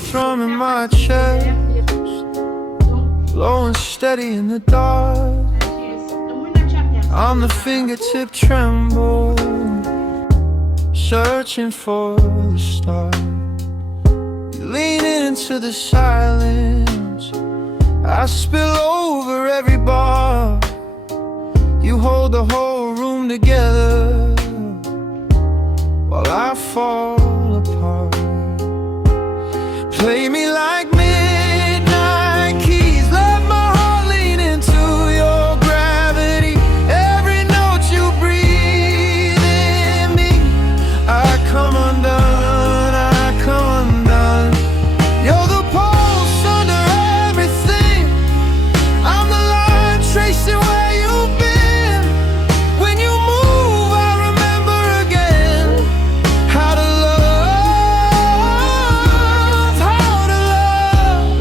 thrum in my chest, low and steady in the dark. I'm the fingertip tremble, searching for the start. You lean into the silence, I spill over every bar. You hold the whole room together while I fall apart. Play me like midnight keys, let my heart lean into your gravity. Every note you breathe in me, I come undone, I come undone. You're the pulse under everything, I'm the line tracing where you've been. When you move, I remember again how to love, how to love.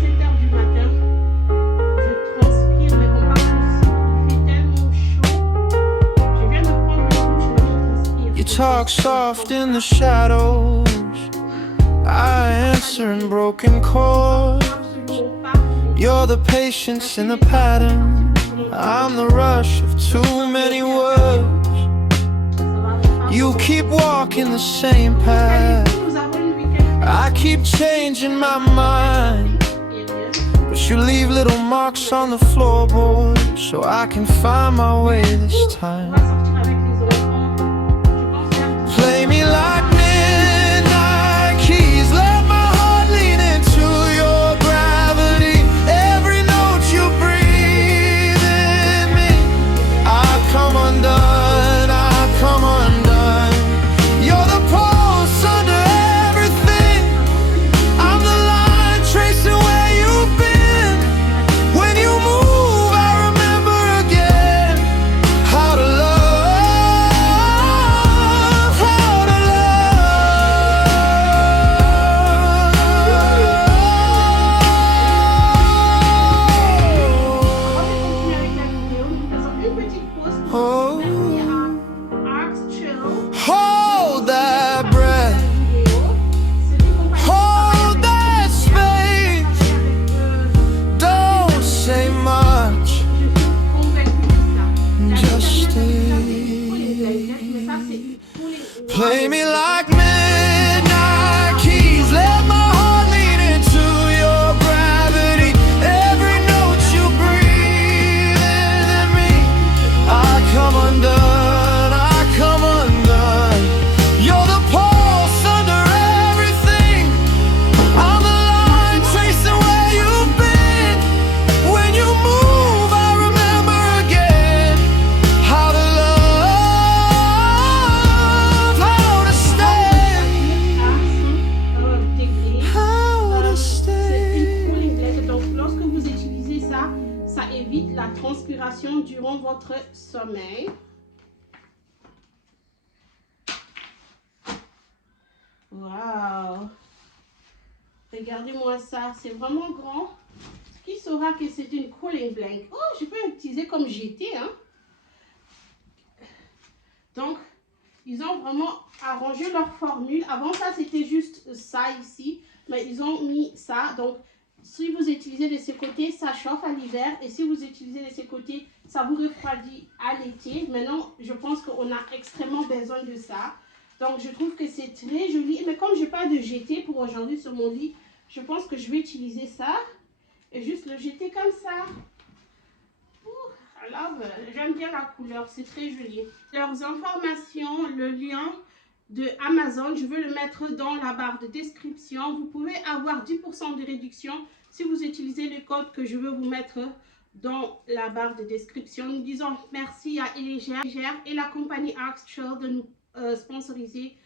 7h du matin, je transpire, mais on part aussi. Il fait tellement chaud. Je viens de prendre une douche, mais je transpire. You talk soft in the shadows, I answer in broken chords. You're the patience in the pattern, I'm the rush of too many words. You keep walking the same path, Nous avons une week-end. I keep changing my mind, but you leave little marks on the floorboard, so I can find my way this On time. va sortir avec les enfants. Je pense faire Play me like midnight keys, let my heart lean into your gravity. Every note you breathe in me, I come undone, I come undone. You're the pulse under everything, I'm the line tracing where you've been. When you move, I remember again how to love, how to Avant de continuer avec la vidéo, nous faisons une petite pause pour Oh. Arcs Chill. Hold that breath, C'est des compagnies hold that space, don't say much, just stay. Play me like midnight keys, let my heart lean into your gravity. Every note you breathe in me, I come undone, I come undone. You're the pulse under everything, I'm the line tracing where you've been. When you move, I remember again how to love, how to stay, how to stay. Donc, lorsque vous utilisez ça, ça évite la transpiration durant votre sommeil. Waouh! Regardez-moi ça, c'est vraiment grand. Qui saura que c'est une cooling blanket? Oh, je peux l'utiliser comme GT, hein? Donc, ils ont vraiment arrangé leur formule. Avant ça, c'était juste ça ici, mais ils ont mis ça. Donc, si vous utilisez de ce côté, ça chauffe à l'hiver. Et si vous utilisez de ce côté, ça vous refroidit à l'été. Maintenant, je pense qu'on a extrêmement besoin de ça. Donc, je trouve que c'est très joli. Mais comme je n'ai pas de GT pour aujourd'hui sur mon lit, je pense que je vais utiliser ça. Et juste le jeter comme ça. Alors, j'aime bien la couleur, c'est très joli. Leurs informations, le lien de Amazon, je vais le mettre dans la barre de description. Vous pouvez avoir 10% de réduction si vous utilisez le code que je vais vous mettre dans la barre de description. Nous disons merci à Elégère et la compagnie Arcs Chill de nous sponsoriser.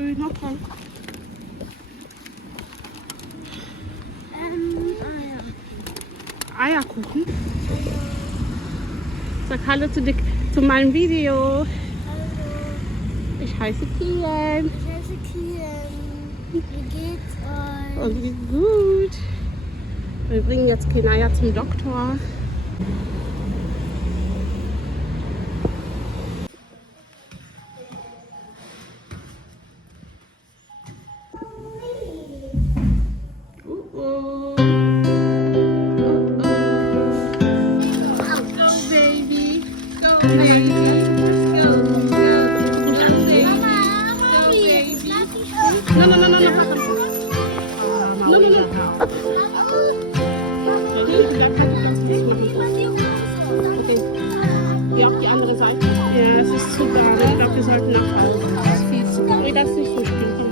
grün, okay. Eierkuchen. Sag Hallo zu meinem Video. Hallo, Ich heiße Kian. ich heiße Kian. Wie geht's euch? Und wie gut. Wir bringen jetzt Kenaya zum Doktor. Oh. Go baby, go baby, go, go, go baby, go baby. No, no, no, no, no, Papa. No, no, no. Ja, da kann ich ganz kurz machen. Okay. Ja, auf die andere Seite. Ja, es ist zu warm. Ich glaube, wir sollten nach Hause. Es ist viel zu warm. Nee, das ist nicht so stinken.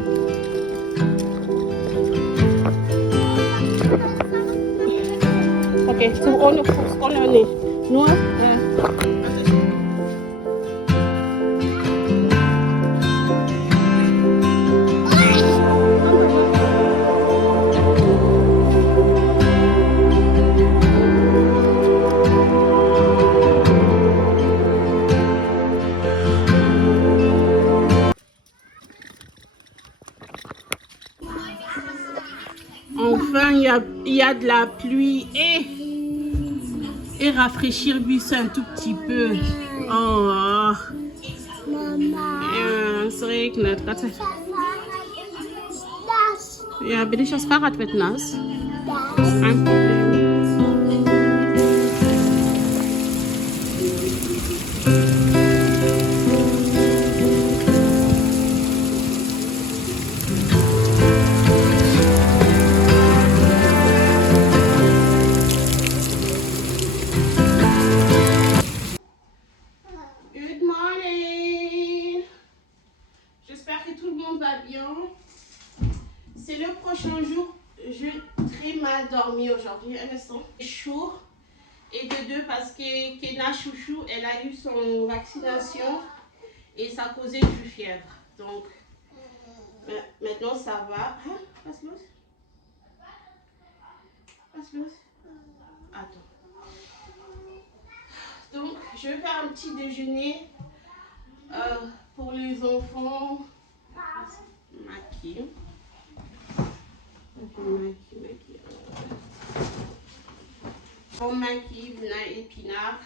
Okay, ohne nicht. Nur, enfin, il y a de la pluie et rafraîchir le bus un tout petit peu. Oh, Mama. ja, es regnet. Gott sei Dank. Das. Ja, bin ich das Fahrrad wird nass? Das. Kein Problem. Good morning. J'espère que tout le monde va bien. C'est le prochain jour. Je très mal dormi aujourd'hui, un instant. Chaud. Et de deux parce que Kena Chouchou, elle a eu son vaccination et ça causait du fièvre. Donc maintenant ça va. Hein? Passe los. Passe los. Attends. Donc, je vais faire un petit déjeuner pour les enfants. Maquille. On maquille, épinard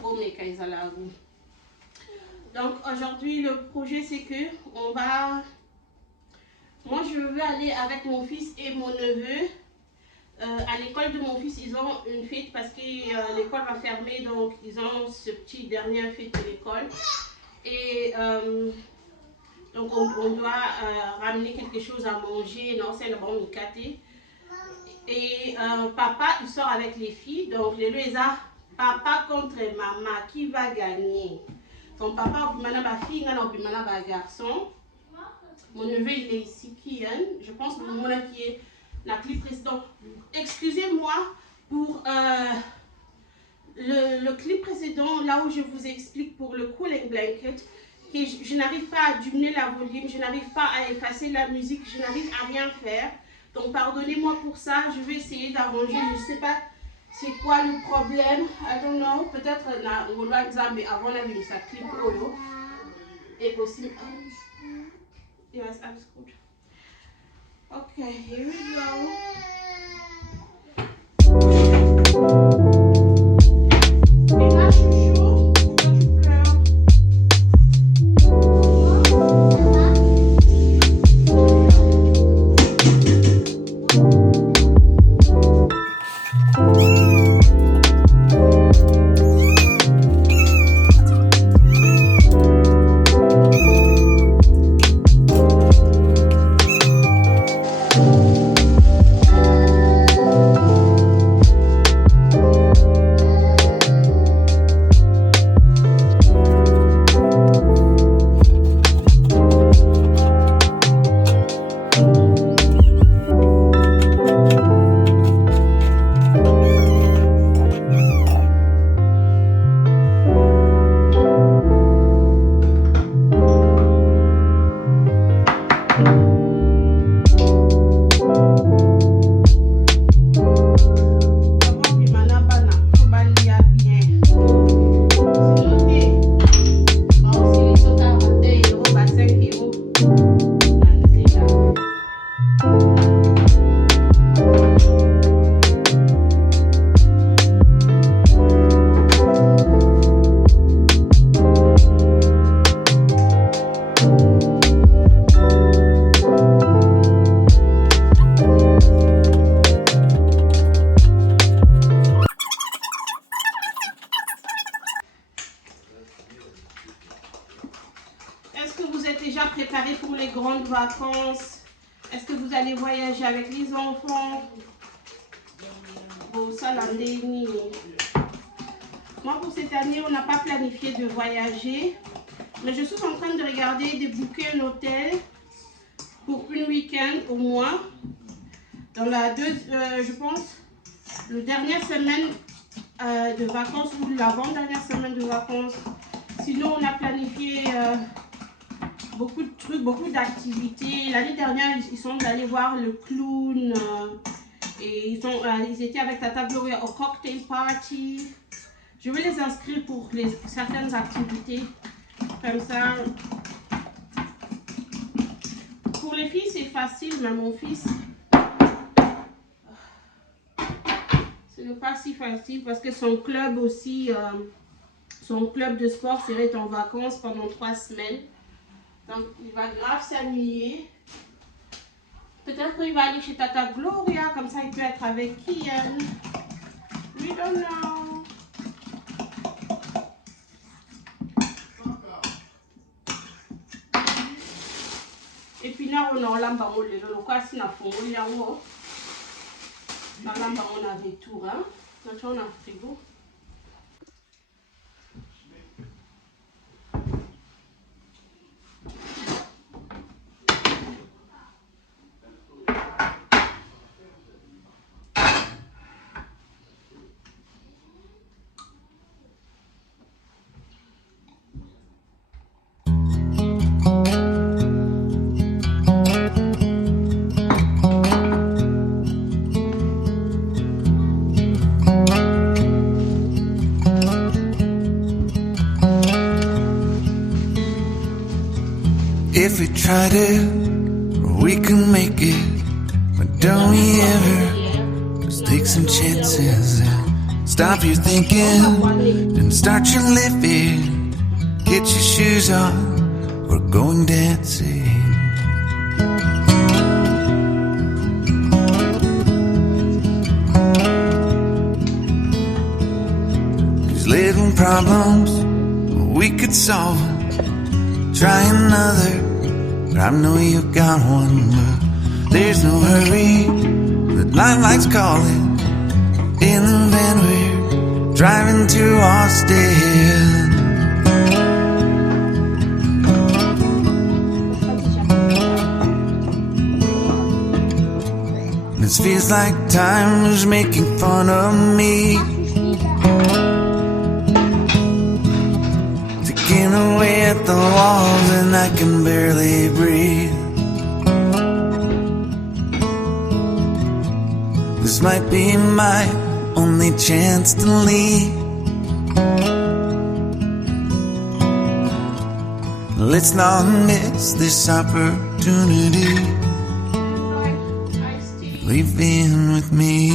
pour mes kaisalaru. Donc, aujourd'hui, le projet, c'est que on va. Moi, je veux aller avec mon fils et mon neveu. À l'école de mon fils, ils ont une fête parce que l'école va fermer, donc ils ont ce petit dernier fête de l'école. Et donc on doit ramener quelque chose à manger, non, c'est le bon mikate. Et papa, il sort avec les filles, donc les deux, papa contre maman, qui va gagner? Son papa, ma fille, ma garçon. Mon neveu, il est ici, Kian. Je pense que mon qui est la clip précédente. Excusez-moi pour le clip précédent, là où je vous explique pour le cooling blanket, que je n'arrive pas à diminuer la volume, je n'arrive pas à effacer la musique, je n'arrive à rien faire. Donc pardonnez-moi pour ça, je vais essayer d'arranger, je ne sais pas c'est quoi le problème, I don't know, peut-être on va examiner avant la vidéo, ça clip oyo. Et aussi, yes, alles gut. Okay, here we go. Et là, chouchou, pourquoi tu pleures? vous êtes déjà préparés pour les grandes vacances? Est-ce que vous allez voyager avec les enfants? Bon, ça, l'année. Moi, pour cette année, on n'a pas planifié de voyager. Mais je suis en train de regarder de booker un hôtel pour une week-end au moins. Dans la je pense, la dernière semaine de vacances ou l'avant-dernière semaine de vacances. Sinon, on a planifié beaucoup de trucs, beaucoup d'activités. L'année dernière, ils sont allés voir le clown. Et ils étaient avec Tata Gloria au cocktail party. Je vais les inscrire pour certaines activités. Comme ça. Pour les filles, c'est facile, mais mon fils, ce n'est pas si facile parce que son club aussi, son club de sport serait en vacances pendant 3 semaines. Donc, il va grave s'ennuyer. Peut-être qu'il va aller chez Tata Gloria, comme ça il peut être avec Kian. We don't know. Et puis là, on a lamba on le quoi si na fongo ya wo. Na lamba on avait tout hein. Maintenant on a frigo. If we try to, we can make it. But don't we ever just take some chances and stop your thinking and start your living. Get your shoes on, we're going dancing. These little problems, we could solve them. Try another, but I know you got one. But there's no hurry, the lifelight's calling. In the van we're driving to Austin. This feels like time is making fun of me. Taking away at the walls and I can barely breathe. This might be my only chance to leave. Let's not miss this opportunity. Leave in with me.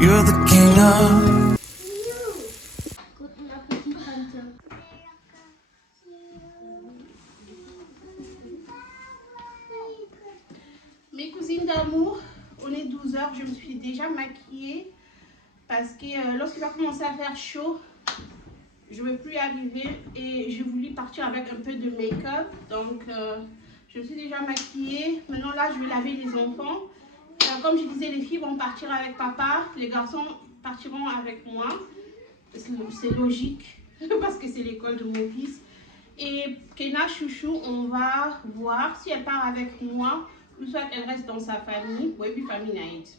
You're the king of. Mes cousines d'amour, on est 12 h, je me suis déjà maquillée parce que lorsqu'il va commencer à faire chaud, je ne veux plus y arriver et j'ai voulu partir avec un peu de make-up. Donc, je me suis déjà maquillée. Maintenant, là, je vais laver les enfants. Comme je disais, les filles vont partir avec papa. Les garçons partiront avec moi. C'est logique parce que c'est l'école de mon fils. Et Kena Chouchou, on va voir si elle part avec moi ou soit elle reste dans sa famille. Oui, puis famille night.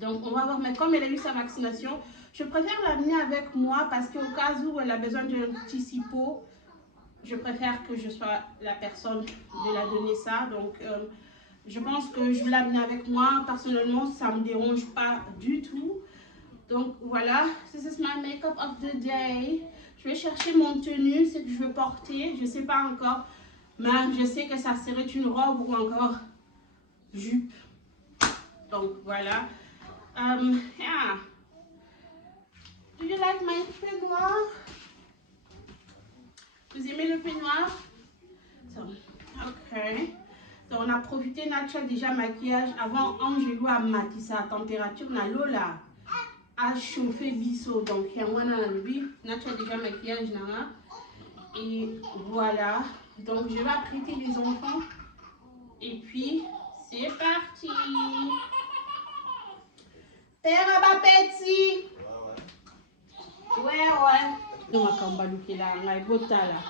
Donc, on va voir. Mais comme elle a eu sa vaccination, je préfère l'amener avec moi parce qu'au cas où elle a besoin d'un petit cipot, je préfère que je sois la personne de la donner ça. Donc, je pense que je vais l'amener avec moi. Personnellement, ça ne me dérange pas du tout. Donc, voilà. This is my makeup of the day. Je vais chercher mon tenue, ce que je veux porter. Je ne sais pas encore. Mais je sais que ça serait une robe ou encore jupe. Donc, voilà. Yeah. Do you like my peignoir? Vous aimez le peignoir? So, ok. Donc, on a profité, Nacha déjà maquillage. Avant, Angelou a maquillé sa température. On a l'eau là. à chauffer biseau. Donc, il y a moi dans le but, naturel déjà maquillage là. Et voilà. Donc, je vais apprêter les enfants. Et puis, c'est parti. Père à petit. Ouais. Donc, on va lui là, on va botala.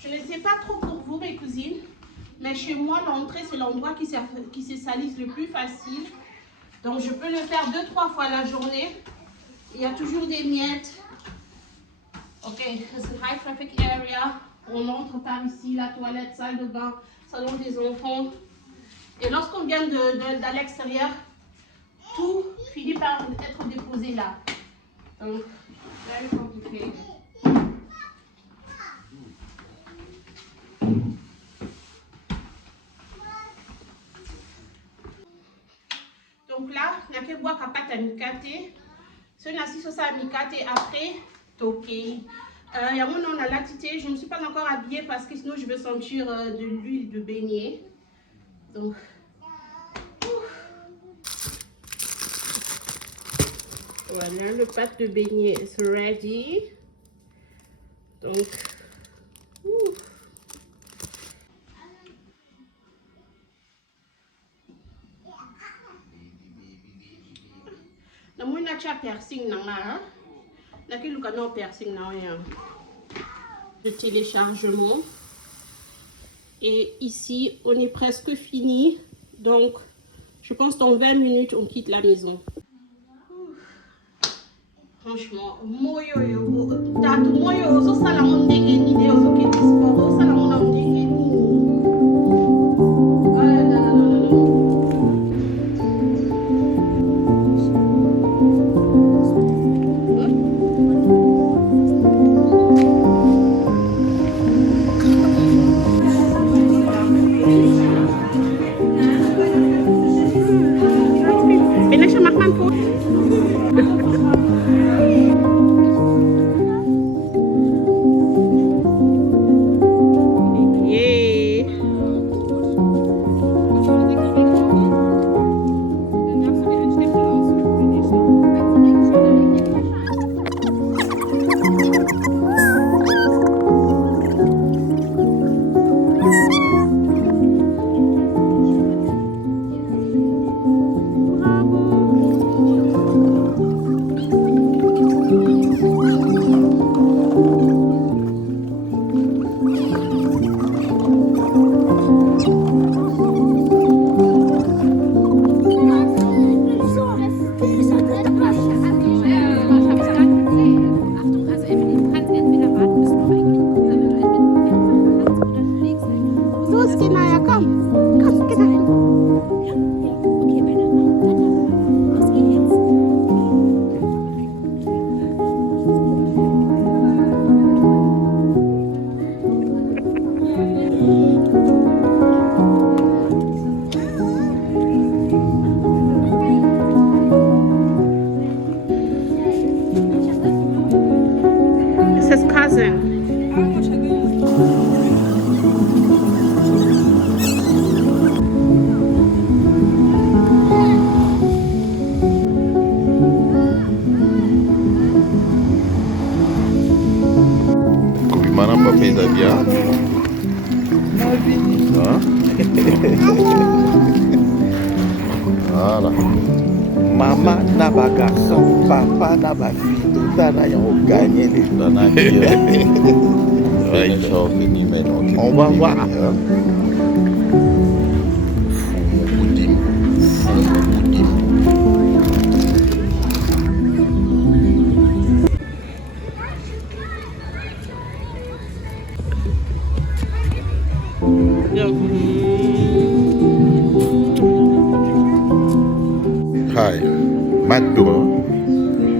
Je ne sais pas trop pour vous, mes cousines, mais chez moi, l'entrée, c'est l'endroit qui se salisse le plus facile. Donc, je peux le faire 2-3 fois la journée. Il y a toujours des miettes. Ok, c'est high traffic area. On entre par ici, la toilette, salle de bain, salon des enfants. Et lorsqu'on vient de l'extérieur, tout finit par être déposé là. Donc, very complicated. Donc là, il y a que boire à pâte à mikate. Si on a 6 sauces à mikate, après, ok. Il y a mon nom à latité. Je ne me suis pas encore habillée parce que sinon je vais sentir de l'huile de beignet. Donc, voilà, le pâte de beignet est ready. Donc, moi, je piercing de téléchargement. Et ici, on est presque fini. Donc, je pense dans 20 minutes, on quitte la maison. Franchement, Voilà. Maman n'a pas garçon, papa n'a pas fille, tout à l'heure on gagne les on va voir. Hai, maduro,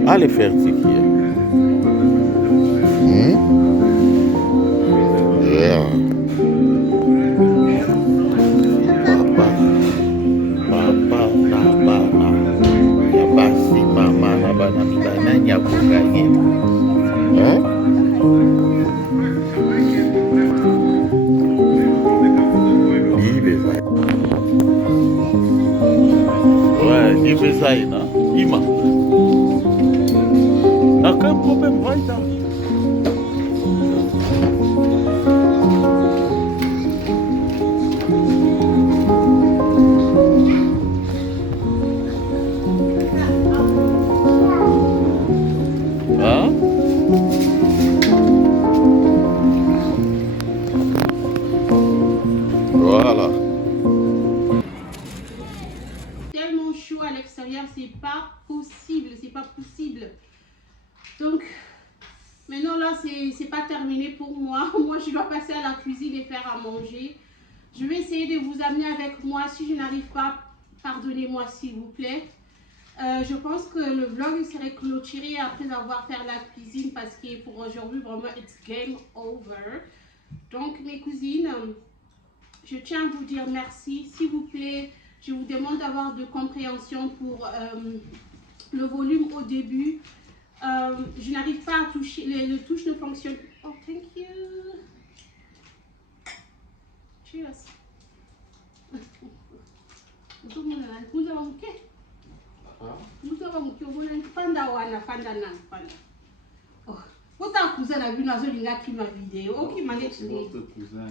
allez faire ticket. Yeah. Papa, ya basi mama na bana mibana nyakuganye. Ouais, ça y est, Ima. Aucun problème, va y Voilà. Tellement chaud à l'extérieur, c'est pas possible. Donc, maintenant là, c'est pas terminé pour moi. Moi, je dois passer à la cuisine et faire à manger. Je vais essayer de vous amener avec moi. Si je n'arrive pas, pardonnez-moi s'il vous plaît. Je pense que le vlog serait clôturé après avoir fait la cuisine parce que pour aujourd'hui, vraiment, it's game over. Donc, mes cousines, je tiens à vous dire merci. S'il vous plaît, je vous demande d'avoir de compréhension pour le volume au début. Je n'arrive pas à toucher, le touche ne fonctionne. Oh, thank you. Cheers. Votre cousin a vu dans une vidéo. Ok, Votre cousin,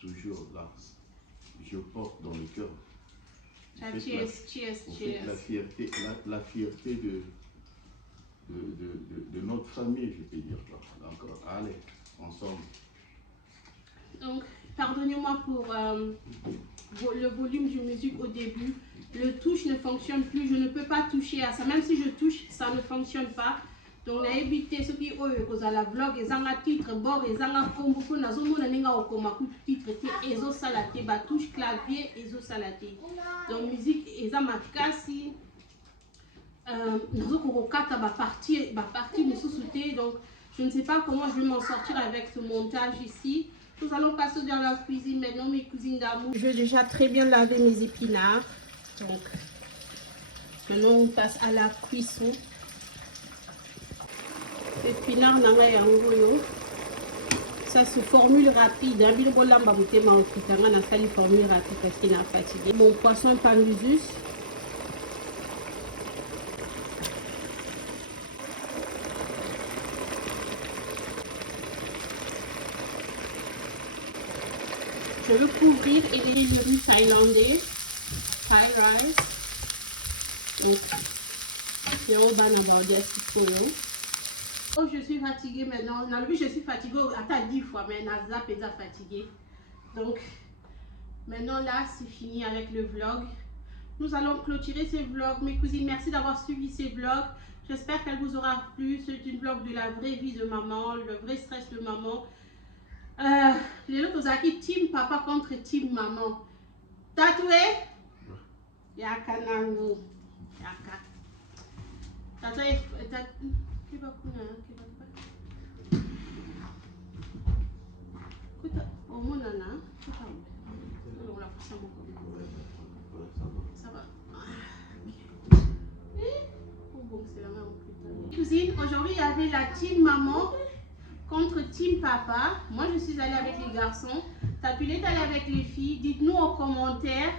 toujours là. Je porte dans le cœur. Cheers. La fierté de notre famille, je peux dire. Donc, allez, ensemble. Donc, pardonnez-moi pour le volume de musique au début. Le touche ne fonctionne plus. Je ne peux pas toucher à ça. Même si je touche, ça ne fonctionne pas. Donc, la évité ce qui est la vlog, et un titre, bord, et un combo, pour nous, on a titre, et zo salaté, touche clavier, et zo salaté. Donc, musique, et ça m'a cassé. Nous avons partie, nous sous-souté. Donc, je ne sais pas comment je vais m'en sortir avec ce montage ici. Nous allons passer dans la cuisine maintenant, mes cousines d'amour. Je vais déjà très bien laver mes épinards. Donc, maintenant on passe à la cuisson. Épinards nanga yangoyo. Ça c'est formule rapide. Formule rapide parce qu'il a fatigué. Mon poisson panlusus. Je veux couvrir et les riz thaïlandais, Thai rice. Donc, oh, je suis fatiguée maintenant. Dans le but, je suis fatiguée à 10 fois, mais Nazap est fatiguée. Donc, maintenant là, c'est fini avec le vlog. Nous allons clôturer ce vlog. Mes cousines, merci d'avoir suivi ces vlogs. J'espère qu'elle vous aura plu. C'est une vlog de la vraie vie de maman, le vrai stress de maman. Les autres ont team papa contre team maman. Tatoué? Yaka nango. Yaka. Tatoué. Ça va. Cousine, aujourd'hui il y avait la team maman contre team papa. Moi je suis allée avec les garçons. Tapulé est allée avec les filles. Dites-nous en commentaire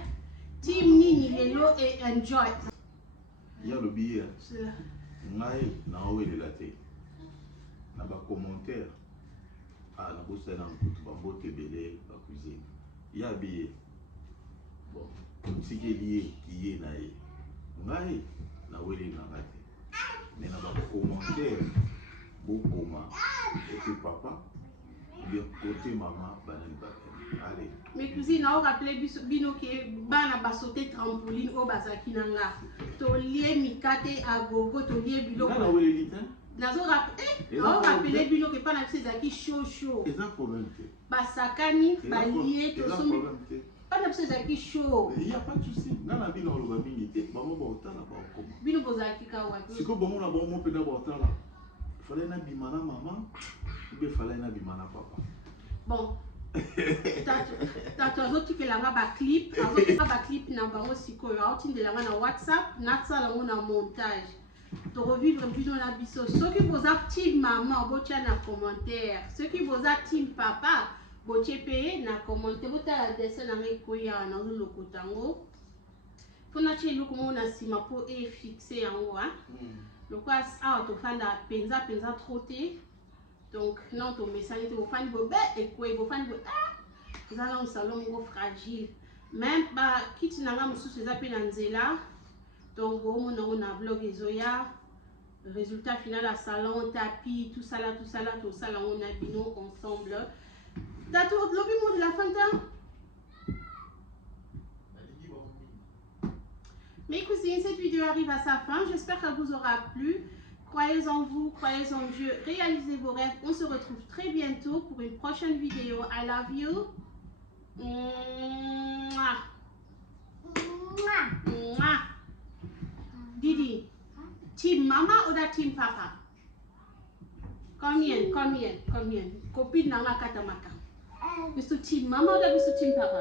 team Nini, Lelo et Enjoy. Il y a le billet. Ngai na owe la te. Na ba commentaire. Ah na bossa na kutu ba bote belé ba cuisine. Il y a billet. Bon, si qui est lié qui est na. Ngai wele nanga te. Mais na ba commentaire beaucoup et puis papa bien côté maman banani ba. Allez. Mes cousines ont rappelé bino que bana ba sauter trampoline au bazaki nanga. To lié mikate à gogo to lié bilo. Na wele lita. Nazo rappelé bino que pas na zaki chaud. C'est un problème. Basakani ba lié to somi. Pas na zaki chaud. Il y a pas de souci. Na na bino lo ba mingi te. Maman ba otala ba okoma. Bino bozaki ka wa. Siko bango na bango pe na ba otala. Fallait na bimana maman. Ou fallait na bimana papa. Bon. T'as autres qui la ba clip, ba clip na bango siko ya outing de la na WhatsApp, na ça la na montage. De revivre bino na biso. Ceux qui vous active maman, botia na commentaire. Ceux qui vous active papa, botia payer na commentaire. Bota la dessin na rekoya na lo kotango. Fona che lu ko na sima po e fixer yango hein. Le quoi a to fanda penza trotté. Donc, non, ton message est au fan de et quoi, au fan de nous allons au salon fragile. Même, bah, quitte n'a pas sous ces appels en zéla. Donc, on a vlog et zoya. Résultat final à salon, tapis, tout ça là, on a bino ensemble. T'as tout le mot de la fin de mes cousines, cette vidéo arrive à sa fin. J'espère qu'elle vous aura plu. Croyez en vous, croyez en Dieu, réalisez vos rêves. On se retrouve très bientôt pour une prochaine vidéo. I love you. Mouah. Mouah. Didi, team mama ou da team papa? Combien? Copine nana katamaka. Bisu team mama ou da bisu team papa?